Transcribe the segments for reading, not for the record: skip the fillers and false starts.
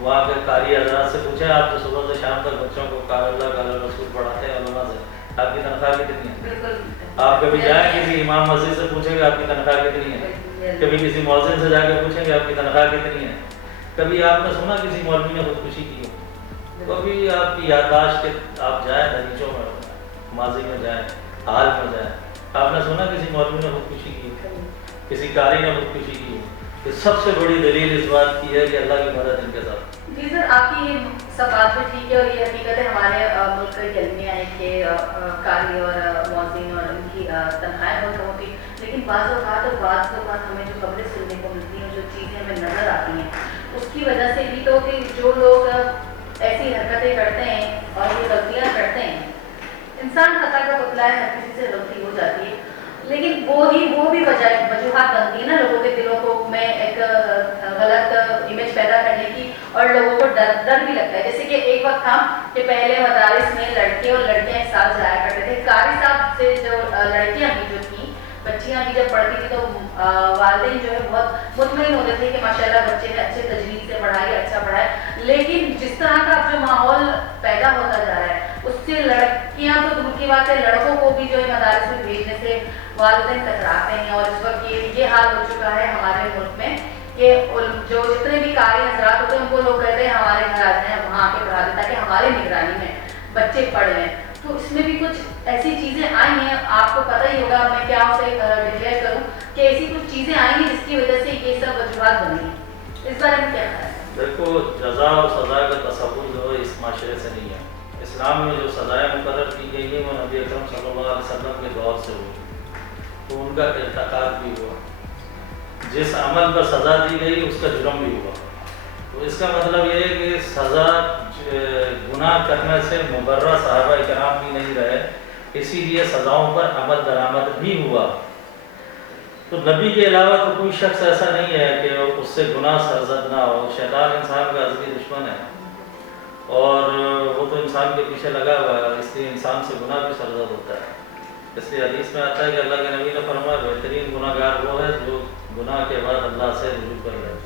وہاں کے قاری حضرات سے پوچھیں آپ جو صبح سے شام تک بچوں کو قال اللہ قال رسول پڑھاتے ہیں علماء سے، آپ کی تنخواہ کتنی ہے؟ بالکل آپ کبھی جائیں کسی امام مسجد سے پوچھیں گے آپ کی تنخواہ کتنی ہے؟ کبھی کسی مؤذن سے جا کے پوچھیں گے آپ کی تنخواہ کتنی ہے؟ کبھی آپ نے سنا کسی مولوی نے خودکشی کی ہو؟ کبھی آپ کی یادداشت کے آپ جائیں دریچوں میں، ماضی میں جائیں، حال میں جائیں، آپ نے سنا کسی مولوی نے خودکشی کی ہو؟ کسی قاری نے خودکشی کی ہو؟ یہ سب سے بڑی دلیل اس بات کی ہے کہ اللہ کی مدد ان کے ساتھ۔ جی سر، آپ کی یہ سب بات بھی ٹھیک ہے اور یہ حقیقت ہے، ہمارے ملک کی کلمیاں ہیں کہ قاری اور مؤذن اور ان کی تنخواہیں بہت کم ہوتی، لیکن بعض اوقات ہمیں جو خبریں سننے کو ملتی ہیں، جو چیزیں ہمیں نظر آتی ہیں، اس کی وجہ سے بھی تو کہ جو لوگ ایسی حرکتیں کرتے ہیں اور یہ غلطیاں کرتے ہیں، انسان خطا کا پتلا ہے، ہر کسی سے غلطی ہو جاتی ہے، لیکن وہ بھی وجوہات بنتی ہے نا لوگوں کے دلوں کو میں ایک غلط امیج پیدا کرنے کی، اور لوگوں کو ڈر بھی لگتا ہے۔ جیسے کہ ایک وقت تھا کہ پہلے مدارس میں لڑکے اور لڑکیاں ایک ساتھ جایا کرتے تھے، قاری صاحب سے جو لڑکیاں بھی جو تھیں، بچیاں بھی جب پڑھتی تھی تو والدین جو ہے بہت مطمئن ہوتے تھے کہ ماشاءاللہ بچے نے اچھے تجویز سے پڑھائی، اچھا پڑھا ہے، لیکن جس طرح کا اب جو ماحول پیدا ہوتا جا رہا ہے اس سے لڑکیاں تو دور کی بات ہے، لڑکوں کو بھی جو ہے مدارس میں بھیجنے سے والدین کتراتے ہیں، اور اس وقت یہ حال ہو چکا ہے ہمارے ملک میں کہ جو جتنے بھی قاری حضرات ہوتے ہیں ان کو لوگ کہتے ہیں ہمارے گھر آ جائیں، وہاں پہ پڑھا دیں تاکہ ہمارے نگرانی میں بچے پڑھ لیں۔ تو اس میں بھی کچھ ایسی چیزیں آئی ہیں، آپ کو پتہ ہی ہوگا، میں کیا اسے ڈکلیئر کروں کہ ایسی کچھ چیزیں آئی ہیں جس کی وجہ سے یہ سب وجوہات بنی ہیں، اس بارے میں کیا خیال ہے؟ دیکھو، جزا اور سزا کا تصور جو ہے اس معاشرے سے نہیں ہے۔ اسلام میں جو سزائیں مقرر کی گئی ہیں وہ نبی اکرم صلی اللہ علیہ وسلم کے دور سے ہوئی، تو ان کا ارتکاب بھی ہوا، جس عمل پر سزا دی گئی اس کا جرم بھی ہوا، تو اس کا مطلب یہ ہے کہ سزا گناہ کرنے سے مبرہ صحابہ کرام بھی نہیں رہے، اسی لیے سزاؤں پر عمل درآمد بھی ہوا۔ تو نبی کے علاوہ تو کوئی شخص ایسا نہیں ہے کہ اس سے گناہ سرزد نہ ہو۔ شیطان انسان کا ازلی دشمن ہے اور وہ تو انسان کے پیچھے لگا ہوا ہے، اس لیے انسان سے گناہ بھی سرزد ہوتا ہے۔ اس لیے حدیث میں آتا ہے کہ اللہ کے نبی نے فرمایا بہترین گناہ گار وہ ہے جو گناہ کے بعد اللہ سے رجوع کر لے۔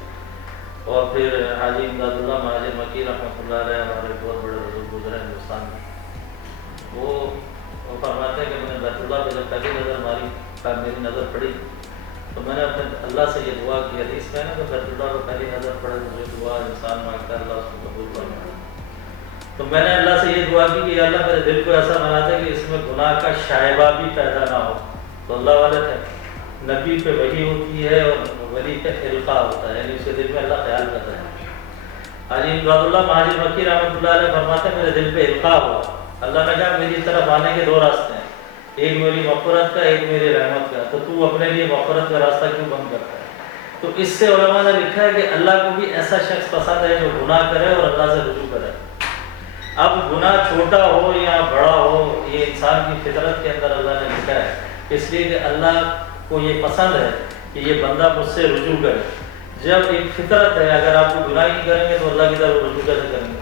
اور پھر حاجی امداد اللہ مہاجر مکی رحمۃ اللہ علیہ، ہمارے بہت بڑے بزرگ گزرے ہندوستان میں، وہ فرماتے ہیں کہ میں نے بیت اللہ پہ جب پہلی نظر ماری، میری نظر پڑی تو میں نے اپنے اللہ سے یہ دعا کی، حدیث میں ہے نا کہ بیت اللہ پہ پہلی نظر پڑے تو جو دعا انسان مانگتا ہے اللہ اس کو قبول فرمائے، تو میں نے اللہ سے یہ دعا کی کہ اللہ میرے دل کو ایسا بنا دے کہ اس میں گناہ کا شائبہ بھی پیدا نہ ہو۔ تو اللہ والے تھے، نبی پہ وحی ہوتی ہے اور ولی پہ القاء ہوتا ہے، یعنی اس کے دل میں اللہ خیال کرتا ہے۔ حاجی امداد اللہ مہاجر مکی رحمۃ اللہ علیہ فرماتے ہیں میرے دل پہ القاء ہوا، اللہ نے کہا میری طرف آنے کے دو راستے ہیں، ایک میری مغفرت کا، ایک میری رحمت کا، تو اپنے لیے مغفرت کا راستہ کیوں بند کرتا ہے؟ تو اس سے علماء نے لکھا ہے کہ اللہ کو بھی ایسا شخص پسند ہے جو گناہ کرے اور اللہ سے رجوع کرے۔ اب گناہ چھوٹا ہو یا بڑا ہو، یہ انسان کی فطرت کے اندر اللہ نے لکھا ہے، اس لیے کہ اللہ کو یہ پسند ہے کہ یہ بندہ مجھ سے رجوع کرے۔ جب ایک فطرت ہے، اگر آپ کو گناہ نہیں کریں گے تو اللہ کی طرف رجوع کیسے کریں گے؟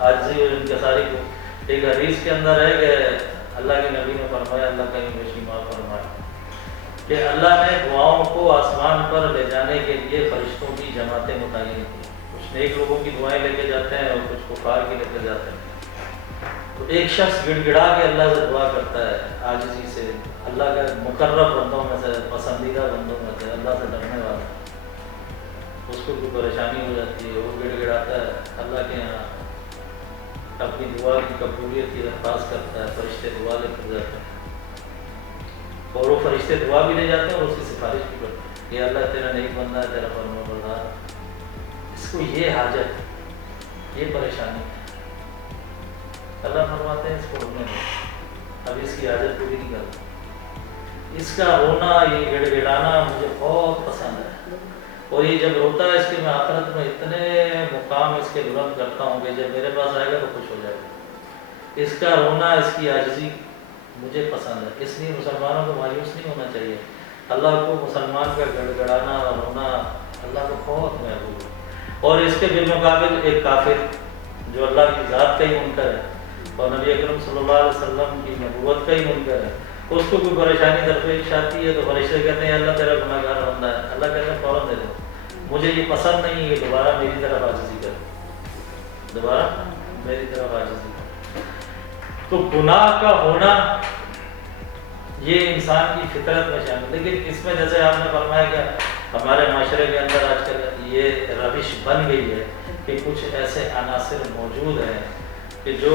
عاجزی اور انکساری کو ایک حدیث کے اندر ہے کہ اللہ کے نبی نے فرمایا، اللہ کا بیشی معاف فرمایا کہ اللہ نے دعاؤں کو آسمان پر لے جانے کے لیے فرشتوں کی جماعتیں متعین کی، کچھ نیک لوگوں کی دعائیں لے کے جاتے ہیں اور کچھ کفار کی لے کے جاتے ہیں۔ تو ایک شخص گڑ گڑا کے اللہ سے دعا کرتا ہے عاجزی سے، اللہ کے مقرب بندوں میں سے، پسندیدہ بندوں میں سے، اللہ سے ڈرنے والا، اس کو کوئی پریشانی ہو جاتی ہے، وہ گڑ گڑاتا ہے، اللہ کے یہاں اپنی دعا کی قبولیت کی درخواست کرتا ہے، فرشتے دعا لے کر جاتے ہیں اور وہ فرشتے دعا بھی لے جاتے ہیں اور اس کی سفارش بھی کرتے ہیں کہ اللہ تیرا نیک بندہ ہے، تیرا فرمانبردار، اس کو یہ حاجت، یہ پریشانی ہے، اللہ فرماتے ہیں اس کو ہونے دو، اب اس کی حاجت پوری نہیں کرتا۔ اس کا رونا، یہ گڑ گڑانا مجھے بہت پسند ہے، اور یہ جب روتا ہے اس کے میں آخرت میں اتنے مقام اس کے بلند کرتا ہوں کہ جب میرے پاس آئے گا تو خوش ہو جائے گا۔ اس کا رونا، اس کی عاجزی مجھے پسند ہے، اس لیے مسلمانوں کو مایوس نہیں ہونا چاہیے۔ اللہ کو مسلمان کا گڑ گڑانا اور رونا اللہ کو بہت محبوب ہے، اور اس کے بالمقابل ایک کافر جو اللہ کی ذات کا ہی منکر ہے اور نبی اکرم صلی اللہ علیہ وسلم کی نبوت کا ہی منکر ہے، اس کو کوئی پریشانی درپیش آتی ہے تو فرشتے کہتے ہیں اللہ تیرا گناہ گار بندہ ہے، اللہ کہتے ہیں فوراً دے دو، مجھے یہ پسند نہیں ہے کہ دوبارہ میری طرف عاجزی کرے۔ دوبارہ میری طرف عاجزی. تو گناہ کا ہونا یہ انسان کی فطرت میں شامل. لیکن اس میں جیسے آپ نے فرمایا کہ ہمارے معاشرے کے اندر آج کل یہ روش بن گئی ہے کہ کچھ ایسے عناصر موجود ہیں کہ جو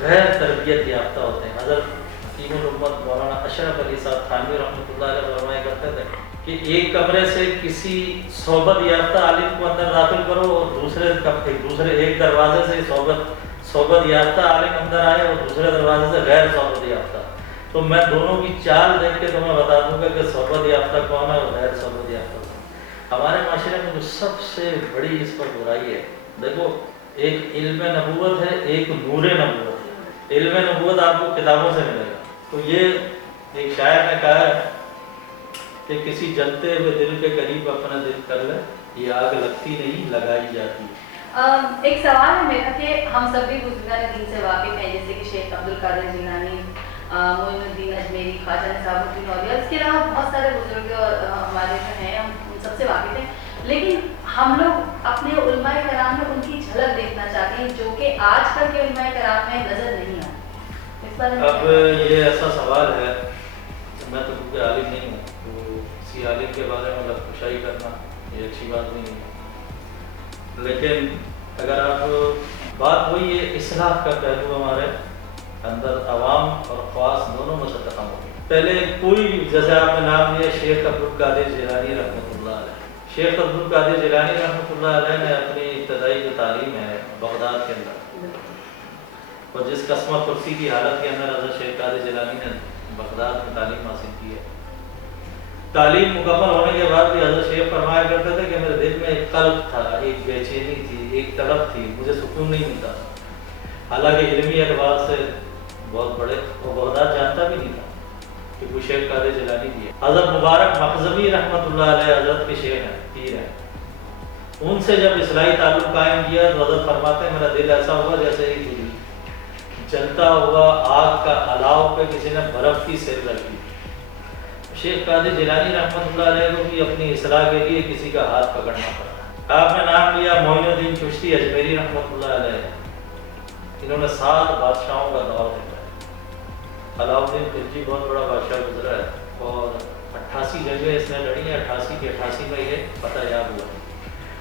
غیر تربیت یافتہ ہوتے ہیں. حضرت حکیم الامت مولانا اشرف علی صاحب تھانوی رحمۃ اللہ علیہ فرمایا کرتے تھے کہ ایک کمرے سے کسی صحبت یافتہ عالم کو اندر داخل کرو اور دوسرے ایک دروازے سے صحبت یافتہ عالم اندر آئے اور دوسرے دروازے سے غیر صحبت یافتہ. تو میں دونوں کی چال دیکھ کے تمہیں بتا دوں گا کہ صحبت یافتہ کون ہے اور غیر صحبت یافتہ کون ہے. ہمارے معاشرے میں جو سب سے بڑی اس پر برائی ہے, دیکھو ایک علم نبوت ہے, ایک نور نبوت ہے. علم نبوت آپ کو کتابوں سے ملے گا. تو یہ ایک شاعر نے کہا ہے کہ کسی جلتے ہوئے دل کے قریب اپنا دل کر لے, یہ آگ لگتی نہیں لگائی جاتی. ایک سوال ہے میرا کہ ہم سب بھی بزرگان دین سے واقف ہیں, جیسے کہ شیخ عبد القادر جیلانی, معین الدین اجمیری, خواجہ نصاب الدین اولیاء, اس کے علاوہ بہت سارے بزرگ اور ہمارے جو ہیں ہم ان سب سے واقف ہیں. لیکن ہم لوگ اپنے علماء کرام میں ان کی جھلک دیکھنا چاہتے ہیں جو کہ آج کل کے علماء کرام میں نظر نہیں آتی. اب یہ ایسا سوال ہے, میں تو کیونکہ عالم نہیں ہوں تو کسی عالم کے بارے میں لفظ کرنا یہ اچھی بات نہیں ہے. لیکن اگر آپ بات ہوئی ہے اصلاح کا پہلو ہمارے اندر عوام اور خواص دونوں میں سے ختم ہو گئی. پہلے کوئی جیسے آپ نے نام لیا شیخ عبد القادر جیلانی رحمۃ اللہ علیہ. شیخ عبد القادر جیلانی رحمۃ اللہ علیہ نے اپنی ابتدائی جو تعلیم ہے بغداد کے اندر, اور جس قسمت کرسی کی حالت کے اندر حضرت شیخ قادر جیلانی نے بغداد میں تعلیم حاصل کی ہے. تعلیم مکمل ہونے کے بعد بھی حضرت شیخ فرمایا کرتے تھے کہ میرے دل میں ایک قلب تھا, ایک بے چینی تھی, ایک طلب تھی, مجھے سکون نہیں ملتا. حالانکہ علمی اعتبار سے بہت بڑے, وہ بغداد جانتا بھی نہیں تھا کہ وہ شیخ قادر جیلانی بھی ہے. حضرت مبارک مخزومی رحمۃ اللہ علیہ حضرت کے شیخ ہیں, پیر ہیں. ان سے جب اصلاحی تعلق قائم کیا تو حضرت فرماتے ہیں میرا دل ایسا ہوا جیسے ایک جلتا ہوا آگ کا الاؤ پہ کسی نے برف کی سیر کر دی. شیخ قادر جیلانی رحمۃ اللہ علیہ کو بھی اپنی اصلاح کے لیے کسی کا ہاتھ پکڑنا پڑا. آپ نے نام لیا معین الدین چشتی اجمیری رحمۃ اللہ علیہ. انہوں نے 7 بادشاہوں کا دور دیکھا ہے. علاؤدین خلجی بہت بڑا بادشاہ گزرا ہے اور 88 جنگیں اس نے لڑی ہیں. 88 کے 88 میں یہ فتح یاب ہوا.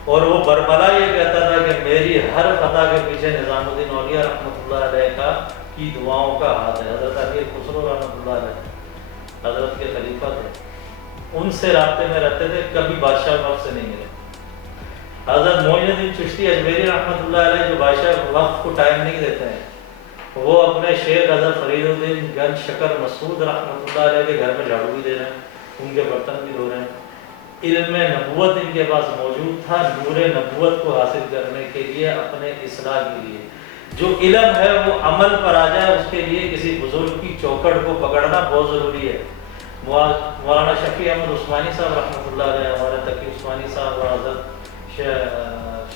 اور وہ بربلا یہ کہتا تھا کہ میری ہر فتح کے پیچھے نظام الدین اولیاء رحمۃ اللہ علیہ کا کی دعاؤں کا ہاتھ ہے. حضرت امیر خسرو رحمۃ اللہ علیہ حضرت کے خلیفہ تھے, ان سے رابطے میں رہتے تھے, کبھی بادشاہ وقت سے نہیں ملے. حضرت معین الدین چشتی اجمیری رحمۃ اللہ علیہ جو بادشاہ وقت کو ٹائم نہیں دیتے ہیں, وہ اپنے شیخ حضرت فرید الدین گنج شکر مسعود رحمۃ اللہ علیہ کے گھر میں جھاڑو بھی دے رہے ہیں, ان کے برتن بھی دھو رہے ہیں. علم نبوت ان کے پاس موجود تھا, نور نبوت کو حاصل کرنے کے لیے, اپنے اصلاح کے لیے. جو علم ہے وہ عمل پر آ جائے, اس کے لیے کسی بزرگ کی چوکڑ کو پکڑنا بہت ضروری ہے. مولانا شفیع احمد عثمانی صاحب رحمۃ اللہ علیہ, ہمارے تقی عثمانی صاحب اور حضرت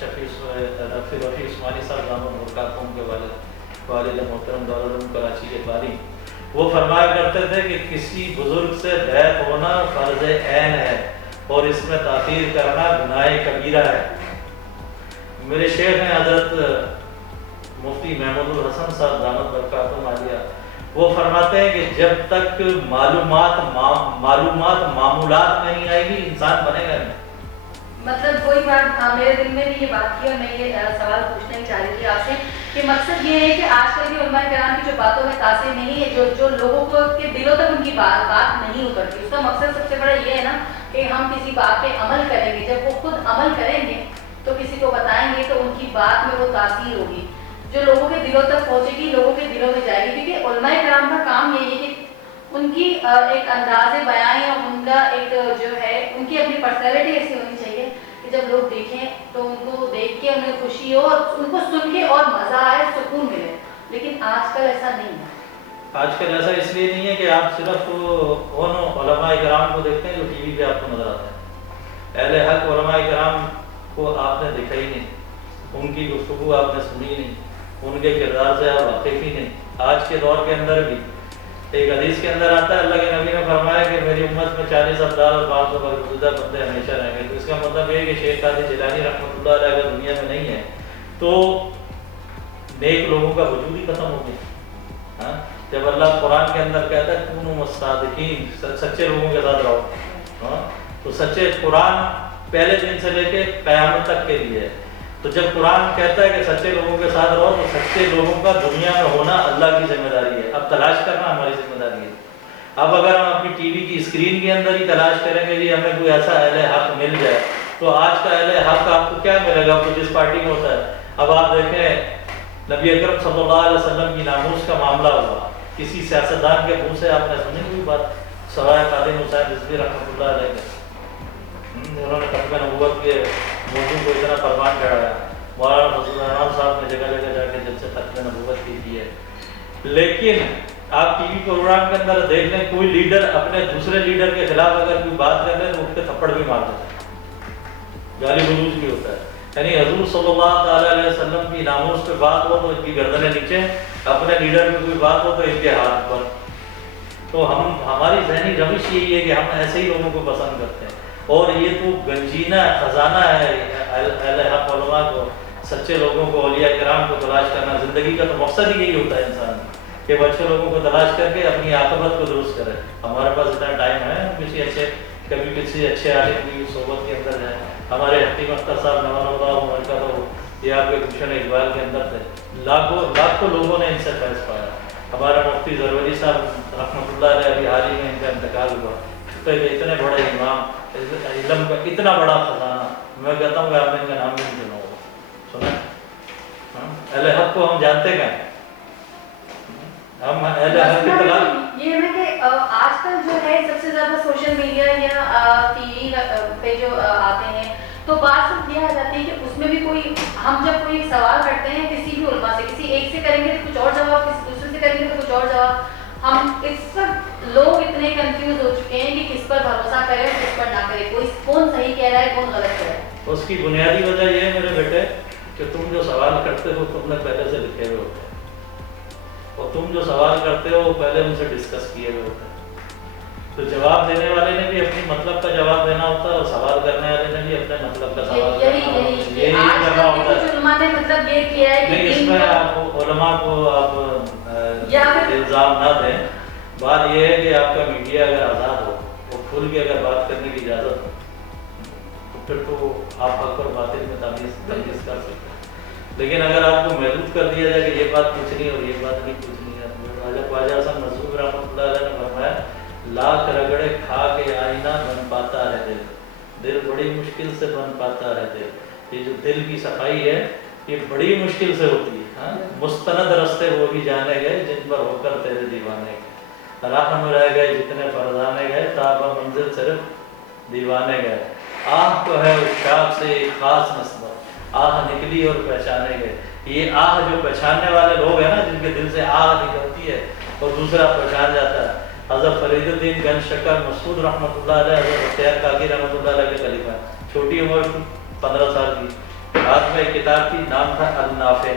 رفیع عثمانی صاحب دامت برکاتہم کے والد محترم دارالعلوم کراچی کے باری, وہ فرمایا کرتے تھے کہ کسی بزرگ سے بیعت ہونا فرض عین ہے اور اس میں تاخیر کرنا گناہ کبیرہ ہے. میرے شیخ ہیں حضرت مفتی محمود الحسن صاحب دامت برکاتہم عالیہ, وہ فرماتے ہیں کہ جب تک معلومات معمولات میں نہیں آئے گی انسان بنے گا نہیں. مطلب وہی بات میرے دل میں بھی یہ بات کی, اور میں یہ سوال پوچھنا ہی چاہ رہی تھی آپ سے کہ مقصد یہ ہے کہ آج کل کے علماء کرام کی جو باتوں میں تاثیر نہیں ہے, جو لوگوں کو کے دلوں تک ان کی بات نہیں اترتی. اس کا مقصد سب سے بڑا یہ ہے نا کہ ہم کسی بات پہ عمل کریں گے, جب وہ خود عمل کریں گے تو کسی کو بتائیں گے تو ان کی بات میں وہ تاثیر ہوگی جو لوگوں کے دلوں تک پہنچے گی, لوگوں کے دلوں میں جائے گی. کیونکہ علماء کرام کا کام یہی ہے کہ ان کی ایک انداز بیان یا ان کا ایک جو ہے ان کی اپنی پرسنالٹی ایسی ہونی چاہیے کہ جب لوگ دیکھیں تو ان کو دیکھ کے انہیں خوشی ہو اور ان کو سن کے اور مزہ آئے, سکون ملے. لیکن آج کل ایسا نہیں ہے. آج کل ایسا اس لیے نہیں ہے کہ آپ صرف ان علماء کرام کو دیکھتے ہیں جو ٹی وی پہ آپ کو نظر آتے ہیں. اہل حق علماء کرام کو آپ نے دیکھا ہی نہیں, ان کی گفتگو آپ نے سنی نہیں, ان کے کردار سے آپ واقف ہی نہیں. آج کے دور کے اندر بھی ایک حدیث کے اندر آتا ہے, اللہ کے نبی نے فرمایا کہ میری امت میں 40 ابدال اور 500 برگزیدہ بندے ہمیشہ رہیں گے. تو اس کا مطلب یہ ہے کہ شیخ قادر جیلانی رحمۃ اللہ علیہ اگر دنیا میں نہیں ہے تو نیک لوگوں کا وجود ہی ختم ہو گیا. ہاں جب اللہ قرآن کے اندر کہتا ہے کونوا الصادقین، سچے لوگوں کے ساتھ رہو، ہاں تو سچے قرآن پہلے دن سے لے کے قیامت تک کے لیے ہے. تو جب قرآن کہتا ہے کہ سچے لوگوں کے ساتھ رہو تو سچے لوگوں کا دنیا میں ہونا اللہ کی ذمہ داری ہے. اب تلاش کرنا ہماری ذمہ داری ہے. اب اگر ہم اپنی ٹی وی کی اسکرین کے اندر ہی تلاش کریں گے جی ہمیں کوئی ایسا اہل حق مل جائے، تو آج کا اہل حق آپ کو کیا ملے گا؟ تو جس پارٹی میں ہوتا ہے. اب آپ دیکھیں نبی اکرم صلی اللہ علیہ وسلم کی ناموس کا معاملہ ہوا، کسی سیاستدان کے منہ سے آپ نے سنی کوئی بات سوائے خادم حسین رضوی رحمۃ اللہ علیہ کے؟ انہوں نے ختم نبوت کے موضوع کو اتنا پروان چڑھایا. مولانا فضل الرحمان صاحب نے جگہ جگہ جا کے جب سے ختم نبوت کی ہے. لیکن آپ ٹی وی پروگرام کے اندر دیکھ لیں کوئی لیڈر اپنے دوسرے لیڈر کے خلاف اگر کوئی بات کر لے تو اٹھ کے تھپڑ بھی مار دیتا ہے، گالی گلوچ بھی ہوتا ہے. یعنی حضور صلی اللہ تعالیٰ علیہ وسلم کی ناموس پہ بات ہو تو ان کی گردنیں نیچے، اپنے لیڈر پہ کوئی بات ہو تو ان کے ہاتھ پر. تو ہماری ذہنی روش یہی ہے کہ ہم ایسے ہی لوگوں کو پسند کرتے ہیں. اور یہ تو گنجینہ خزانہ ہے اہل حق علماء کو، سچے لوگوں کو، اولیاء کرام کو تلاش کرنا. زندگی کا تو مقصد ہی یہی ہوتا ہے انسان کہ وہ اچھے لوگوں کو تلاش کر کے اپنی عاقبت کو درست کرے. ہمارے پاس اتنا ٹائم ہے کبھی کسی اچھے عالم کی صحبت کے اندر ہے. ہمارے حکیم اختر صاحب نوان اللہ عمر کا تو یہ آپ کے گلشن اقبال کے اندر تھے، لاکھوں لوگوں نے ان سے فیض پایا. ہمارا مفتی زروری صاحب رحمۃ اللہ علیہ ابھی حال ہی میں ان کا انتقال ہوا. تو اتنے بڑے امام، علم کا اتنا بڑا خزانہ، میں کہتا ہوں کہ آپ نے ان کا نام بھی نہیں سنا ہوگا. سنا اہل حق کو ہم جانتے کیا ہیں؟ ہم اہل حق کی طرح یہ ہے کہ آج کل جو ہے سب سے زیادہ سوشل میڈیا یا ٹی وی پہ جو آتے ہیں تو بات صرف یہ آ جاتی ہے کہ اس میں بھی کوئی ہم جب کوئی سوال کرتے ہیں کسی بھی علماء سے، کسی ایک سے کریں گے تو کچھ اور جواب، کسی دوسرے سے کریں گے تو کچھ اور جواب. ہم اس پر لوگ اتنے کنفیوز ہو چکے ہیں کہ کس پر بھروسہ کریں اور کس پر نہ کریں، کوئی کون صحیح کہہ رہا ہے کون غلط کہہ رہا ہے. اس کی بنیادی وجہ یہ ہے میرے بیٹے کہ تم جو سوال کرتے ہو تم نے پہلے سے لکھے ہوئے ہوتے ہیں، اور تم جو سوال کرتے ہو وہ پہلے ان سے ڈسکس کیے ہوئے ہوتے ہیں. تو جواب دینے والے نے بھی اپنی مطلب کا جواب دینا ہوتا ہے اور سوال کرنے والے نے بھی اپنے مطلب کا سوال کرنا ہوتا ہے. علماء نے مطلب یہ کیا ہے کہ اس میں آپ علماء کو آپ الزام نہ دیں. بات یہ ہے کہ آپ کا میڈیا اگر آزاد ہو، وہ کھل کے اگر بات کرنے کی اجازت ہو تو پھر تو آپ حق اور باطل میں تمیز کر سکتے ہیں. لیکن اگر آپ کو محدود کر دیا جائے کہ یہ بات پوچھنی اور یہ بات نہیں پوچھنی ہے، خواجہ حسن منصور رحمۃ اللہ علیہ نے فرمایا لاکھ رگڑے کھا کے آئینہ بن پاتا ہے دل، دل بڑی مشکل سے بن پاتا ہے دل. یہ جو دل کی صفائی ہے یہ بڑی مشکل سے ہوتی ہے. مستند رستے وہ بھی جانے گئے جن پر ہو کر تیرے دیوانے گئے، راہ میں رہ گئے جتنے فرزانے گئے، تابہ منزل صرف دیوانے گئے. آہ کو ہے اس شاخ سے ایک خاص نسبت، آہ نکلی اور پہچانے گئے. یہ آہ جو پہچاننے والے لوگ ہیں نا، جن کے دل سے آہ نکلتی ہے اور دوسرا پہچان جاتا ہے. حضرت فرید الدین گنج شکر مسعود رحمۃ اللہ علیہ، حضرت اختیار کاکی رحمۃ اللہ علیہ کے خلیفہ، چھوٹی عمر کی 15 سال کی، ہاتھ میں ایک کتاب تھی، نام تھا النافع.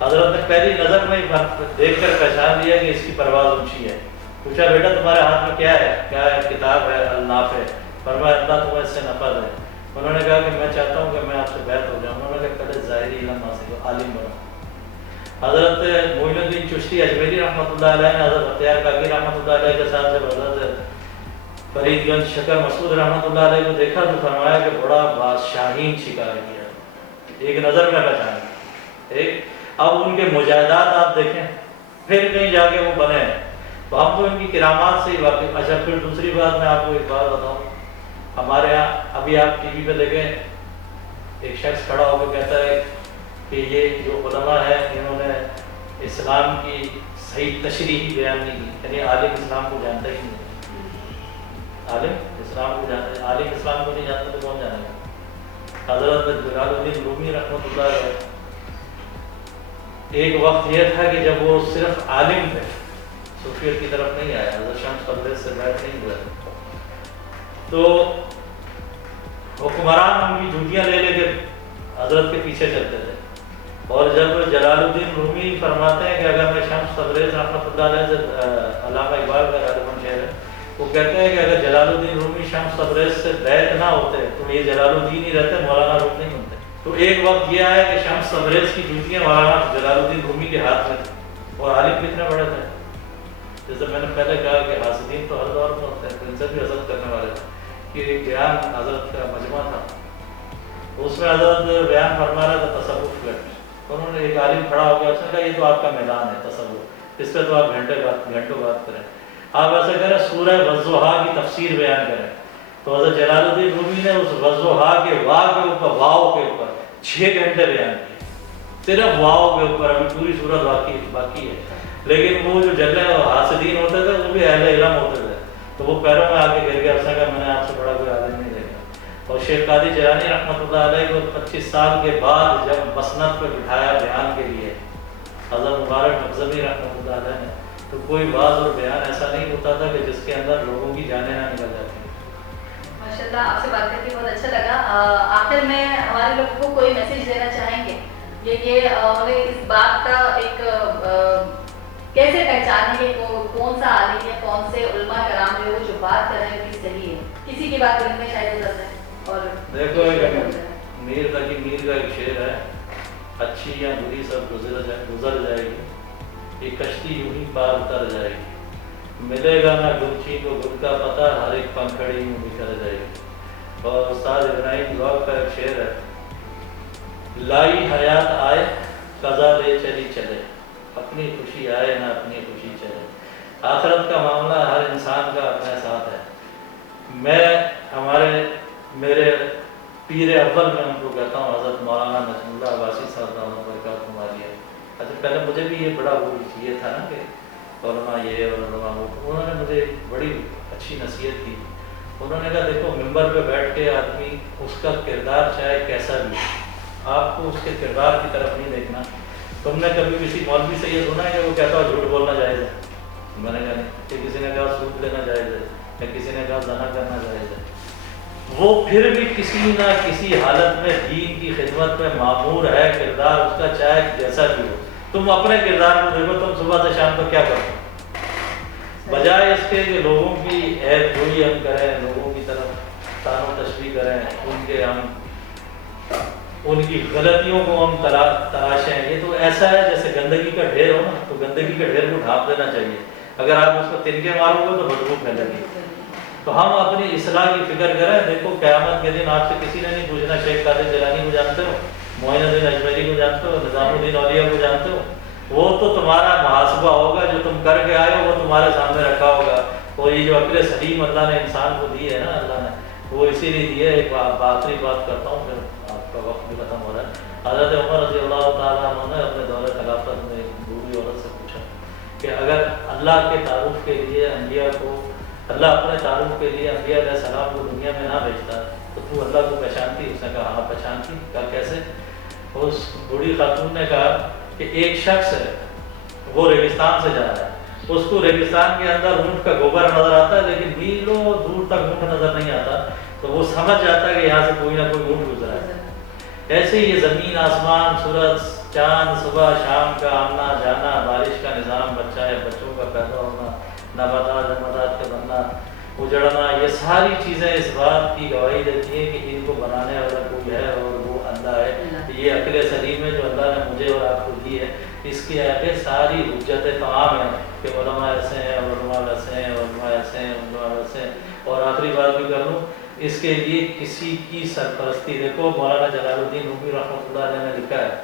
حضرت نے پہلی نظر میں دیکھ کر پہچان لیا کہ اس کی پرواز اونچی ہے. پوچھا بیٹا تمہارے ہاتھ میں کیا ہے؟ کیا ہے؟ کتاب ہے النافع. فرمایا اللہ تمہیں اس سے نفع دے. انہوں نے کہا کہ میں چاہتا ہوں کہ میں آپ سے بیعت ہو جاؤں. انہوں نے کہا پہلے ظاہری علم حاصل ہو، عالم بنو. حضرت معین الدین چشتی اجمیری رحمۃ اللہ علیہ نے حضرت اختیار کاکی رحمۃ اللہ علیہ کے ساتھ جب حضرت فرید گنج شکر مسعود رحمۃ اللہ علیہ کو دیکھا تو فرمایا کہ بڑا بادشاہین شکار کیا، ایک نظر میں پہچان ایک. اب ان کے مجاہدات آپ دیکھیں، پھر کہیں جا کے وہ بنے، تو ہم تو ان کی کرامات سے ہی واقف. اچھا پھر دوسری بات میں آپ کو ایک بات بتاؤں، ہمارے یہاں ابھی آپ ٹی وی پہ دیکھیں ایک شخص کھڑا ہو کے کہتا ہے کہ یہ جو علماء ہیں انہوں نے اسلام کی صحیح تشریح بیان نہیں کی. یعنی عالم اسلام کو جانتا ہی نہیں. عالم اسلام کو جانتا ہے، عالم اسلام کو نہیں جانتا تو کون جانے گا؟ حضرت جلال الدین رومی رحمۃ اللہ علیہ، ایک وقت یہ تھا کہ جب وہ صرف عالم تھے، صوفیت کی طرف نہیں آیا، حضرت شمس تبریز سے بیعت نہیں ہوئے، تو حکمران ان کی جوتیاں لے لے کے حضرت کے پیچھے چلتے تھے. اور جب جلال الدین رومی فرماتے ہیں کہ اگر میں شمس تبریز رحمۃ اللہ علیہ سے، علامہ اقبال کا غالباً شعر ہے، وہ کہتے ہیں کہ اگر جلال الدین رومی شمس تبریز سے بیعت نہ ہوتے تو یہ جلال الدین ہی رہتے، مولانا روم نہیں ہوتے. تو ایک وقت یہ آیا کہ شمس تبریز کی جوتیاں مولانا جلال الدین رومی کے ہاتھ میں تھیں، اور عالم کتنے بڑے تھے. جیسے میں نے پہلے کہا کہ حاسدین تو ہر دور میں ہوتے ہیں، تو ان سے بھی حسد کرنے والے تھے. کہ ایک بیان حضرت کا مجمع تھا، اس میں حضرت بیان فرما رہا تھا تصوف کا. انہوں نے ایک عالم کھڑا ہو گیا، اس نے کہا یہ تو آپ کا میدان ہے تصوف، اس پہ تو آپ گھنٹوں بات کریں، آپ ایسا کریں سورہ والضحیٰ کی تفسیر بیان کریں. تو حضرت جلال الدین رومی نے اس والضحیٰ کے واو کے اوپر 6 گھنٹے بیان کیے، صرف واو کے اوپر. ابھی پوری صورت باقی ہے، لیکن وہ جو جلے حاسدین ہوتے تھے وہ بھی اہل علم ہوتے تھے، تو وہ پیروں میں آ کے گر گیا. اس نے کہا میں نے آپ سے بڑا کوئی عالم نہیں دیکھا. اور شیخ قادری جیلانی رحمۃ اللہ علیہ کو 25 سال کے بعد جب مسند پہ بٹھایا بیان کے لیے حضرت مبارک مخزومی رحمۃ اللہ علیہ نے، تو کوئی باز اور بیان ایسا نہیں ہوتا تھا کہ جس کے اندر لوگوں کی جانیں نہ نکل جاتی. ماشاءاللہ آپ سے بات کر کے بہت اچھا لگا. آخر میں ہمارے لوگوں کو کوئی میسیج دینا چاہیں گے یہ انہیں اس بات کا ایک کیسے پہچانیں گے کون سا عالم ہے، کون سے علماء کرام جو وہ جو بات کر رہے ہیں وہ صحیح ہے؟ کسی کی بات کرنے میں شاید ہو جاتا ہے. اور دیکھو میر تقی میر کا ایک شعر ہے، اچھی یا بری سب گزر جائے گی، یہ کشتی یوں ہی پار اتر جائے گی، ملے گا نہ گلچی کو گل کا پتہ، ہر ایک پنکھڑی یوں نکل جائے گی. اور استاد ابراہیم ذوق کا ایک شعر ہے، لائی حیات آئے قضا لے چلی چلے، اپنی خوشی آئے نہ اپنی خوشی چلے. آخرت کا معاملہ ہر انسان کا اپنے ساتھ ہے. میں میرے پیر اول میں ان کو کہتا ہوں حضرت مولانا نجم اللہ عباسی صاحب رحمۃ اللہ علیہ. اچھا پہلے مجھے بھی یہ بڑا وہ یہ تھا نا کہ علماء یہ اور علماء وہ، انہوں نے مجھے بڑی اچھی نصیحت کی. انہوں نے کہا دیکھو ممبر پہ بیٹھ کے آدمی اس کا کردار چاہے کیسا بھی ہو، آپ کو اس کے کردار کی طرف نہیں دیکھنا. تم نے کبھی کسی مولوی سے یہ سنا ہے کہ وہ کہتا ہو جھوٹ بولنا جائز ہے؟ میں نے کہا نہیں. کہ کسی نے کہا سود لینا جائز ہے، یا کسی نے کہا زنا کرنا جائز ہے. وہ پھر بھی کسی نہ کسی حالت میں دین کی خدمت میں معمور ہے، کردار اس کا چاہے جیسا بھی ہو. تم اپنے کردار کو دیکھو، تم صبح سے شام تک کیا کرو، بجائے اس کے کہ لوگوں کی عیب جوئی ہم کریں، لوگوں کی طرف تان و تشبیہ کریں، ان کی غلطیوں کو ہم تراشیں. یہ تو ایسا ہے جیسے گندگی کا ڈھیر ہو نا، تو گندگی کے ڈھیر کو ڈھانپ دینا چاہیے. اگر آپ اس کو تنکے مارو گے تو بدبو پھیلے گی. تو ہم اپنی اصلاح کی فکر کریں. دیکھو قیامت کے دن آپ سے کسی نے نہیں پوچھنا شیخ قادر جیلانی کو جانتے ہو، معین الدین اجمیری کو جانتے ہو، نظام الدین اولیاء کو جانتے ہو. وہ تو تمہارا محاسبہ ہوگا، جو تم کر کے آئے ہو وہ تمہارے سامنے رکھا ہوگا. اور یہ جو عقل سلیم اللہ نے انسان کو دی ہے نا، اللہ نے وہ اسی لیے دی ہے. ایک آخری بات کرتا ہوں پھر آپ کا وقت بھی ختم ہو رہا ہے. حضرت عمر رضی اللہ تعالیٰ عنہ نے اپنے دور خلافت میں ایک بوڑھی عورت سے پوچھا کہ اگر اللہ کے تعارف کے لیے انبیاء کو، اللہ اپنے تعارف کے لیے انبیاء علیہ السلام کو دنیا میں نہ بھیجتا تو تو اللہ کو پہچانتی؟ اس نے کہا ہاں پہچانتی. کہا کیسے؟ اس بوڑھی خاتون نے کہا کہ ایک شخص ہے، وہ ریگستان سے جا رہا ہے، اس کو ریگستان کے اندر اونٹ کا گوبر نظر آتا ہے لیکن میلوں دور تک اونٹ نظر نہیں آتا، تو وہ سمجھ جاتا ہے کہ یہاں سے کوئی نہ کوئی اونٹ گزرا ہے. ایسے ہی یہ زمین آسمان سورج چاند صبح شام کا آنا جانا، بارش کا نظام، بچہ یا بچوں کا پیدا ہونا، نباتات جمادات کا بننا اجڑنا، یہ ساری چیزیں اس بات کی گواہی دیتی ہیں کہ ان کو بنانے والا کوئی ہے اور وہ اللہ ہے. یہ عقل سلیم ہے جو اللہ نے مجھے اور آپ کو دی ہے. اس کی آگے ساری حجتیں تمام ہیں کہ علماء ایسے ہیں، علماء ویسے ہیں، علماء ایسے ہیں، علماء ویسے ہیں. اور آخری بات بھی کر لوں، اس کے لیے کسی کی سرپرستی، دیکھو مولانا جلال الدین رومی رحمۃ اللہ علیہ نے لکھا ہے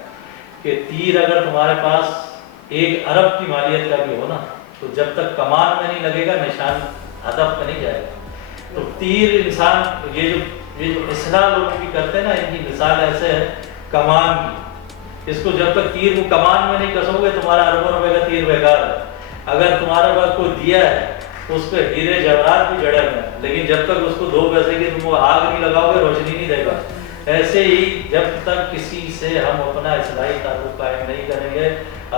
کہ تیر اگر تمہارے پاس 1 ارب کی مالیت کا بھی ہو نا، تو جب تک کمان میں نہیں لگے گا نشان ہدف پہ نہیں جائے گا. تو تیر انسان یہ جو اصلاح لوگوں کی کرتے ہیں نا، ان کی مثال ایسے ہے کمان کی. اس کو جب تک تیر کو کمان میں نہیں کسو گے تمہارا اربوں روپے کا تیر بیکار ہے. اگر تمہارے پاس کوئی دیا ہے اس پہ ہیرے جواہرات بھی جڑے ہوئے ہیں، لیکن جب تک اس کو 2 پیسے کی تم وہ آگ نہیں لگاؤ گے روشنی نہیں دے گا. ایسے ہی جب تک کسی سے ہم اپنا اصلاحی تعلق قائم نہیں کریں گے،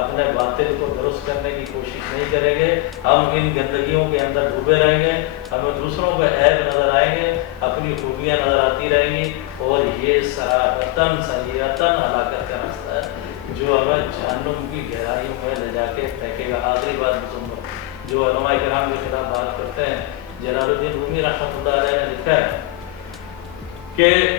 اپنے باطل کو درست کرنے کی کوشش نہیں کریں گے، ہم ان گندگیوں کے اندر ڈوبے رہیں گے. ہمیں دوسروں پہ عیب نظر آئیں گے، اپنی خوبیاں نظر آتی رہیں گی، اور یہ صراحتاً صریحتاً ہلاکت کا راستہ ہے جو ہمیں جہنم کی گہرائیوں میں لے جا کے پھینکے گا. آخری بات سن لو، جو علماء کرام کے خلاف بات کرتے ہیں، جلال الدین رومی رحمۃ اللہ علیہ نے لکھا ہے کہ